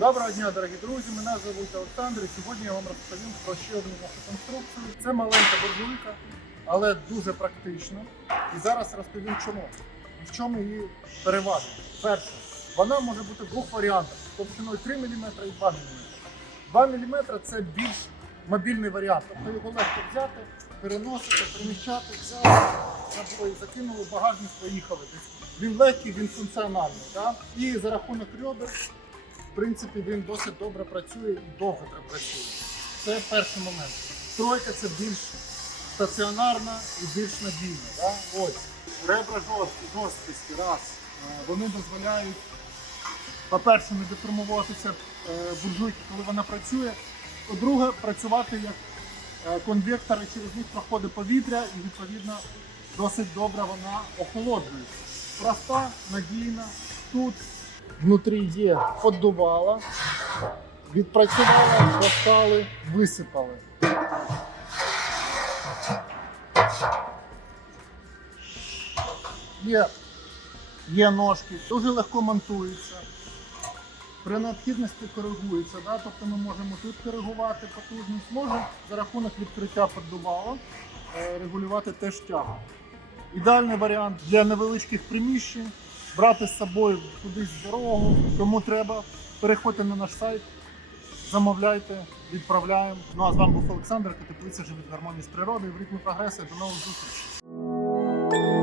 Доброго дня, дорогі друзі! Мене звуть Олександр. і Сьогодні я вам розповім про ще одну нашу конструкцію. Це маленька буржуйка, але дуже практична. І зараз розповім чому. І в чому її перевага. Перше, вона може бути в двох варіантах: товщиною 3 мм і 2 мм. 2 мм це більш мобільний варіант. Тобто його легко взяти, переносити, переміщати, взяли, набої закинули, багажник поїхали. Він легкий, він функціональний. Да? І за рахунок ребер в принципі, він досить добре працює і довго працює. Це перший момент. Тройка це більш стаціонарна і більш надійна. Да? Ось. Ребра жорсткі, раз. Е, Вони дозволяють, по-перше, не деформуватися е, буржуйки, коли вона працює. По-друге, працювати як е, конвектор, через них проходить повітря і відповідно досить добре вона охолоджується. Проста, надійна. Тут внутрі є поддувала, відпрацювала, достали, висипали. Є, є ножки, дуже легко монтується. При необхідності коригується, да? тобто ми можемо тут коригувати потужність, можемо за рахунок відкриття поддувала е, регулювати теж тягу. Ідеальний варіант для невеличких приміщень, брати з собою кудись дорогу, кому треба. Переходьте на наш сайт, замовляйте, відправляємо. Ну а з вами був Олександр, Катеплиця живіть в гармонії з природою, в ритмі прогресу. До нових зустрічей.